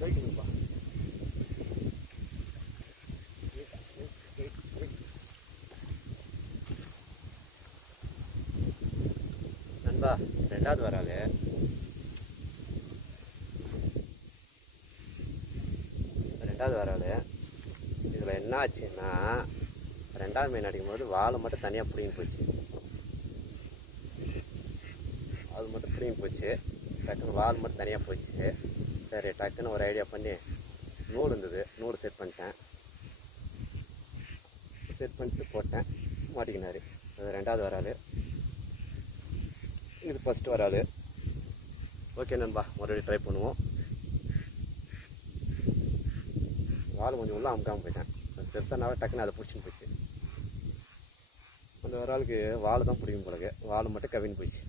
போய்க்குதுப்பா. நண்பா, ரெண்டாவது வராது. ரெண்டாவது வராது. இதில் என்ன ஆச்சுன்னா, ரெண்டாவது மீன் அடிக்கும்போது வாழை மட்டும் தனியாக பிடிங்கி போச்சு. அது மட்டும் பிடிங்கி போச்சு. டக்குன்னு வால் மட்டும் தனியாக போச்சு. சரி, டக்குன்னு ஒரு ஐடியா பண்ணி நூடு இருந்தது, நூடு செட் பண்ணிட்டேன். செட் பண்ணிட்டு போட்டேன், மாட்டிக்கினாரு. அது ரெண்டாவது வராது, இது ஃபஸ்ட்டு வராது. ஓகே நண்பா, மறுபடியும் ட்ரை பண்ணுவோம். வால் கொஞ்சம் உள்ளே அமுக்காமல் போயிட்டேன். அது பெருசானாவே டக்குன்னு அதை பிடிச்சின்னு போச்சு. அந்த வராளுக்கு வால் தான் பிடிக்கும் போலக்கு, வால் மட்டும் கவின்னு போயிடுச்சு.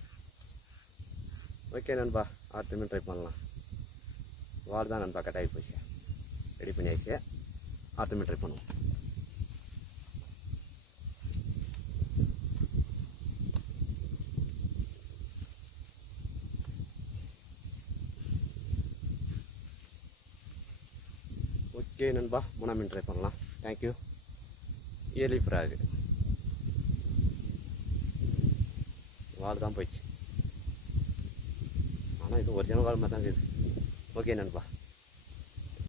ஓகே நண்பா, அடுத்த மீன் ட்ரை பண்ணலாம். வால் தான் நண்பா கட்டாகி போச்சு. ரெடி பண்ணியாச்சு, அடுத்த மீன் ட்ரை பண்ணுவோம். ஓகே நண்பா, மூணாம் மீன் ட்ரை பண்ணலாம். தேங்க்யூ. ஏலி ஃப்ராகு, வால் தான் போயிடுச்சு. ஆனால் இது ஒரிஜினல் வால் மாதிரி தான் இருக்குது. ஓகே நண்பா.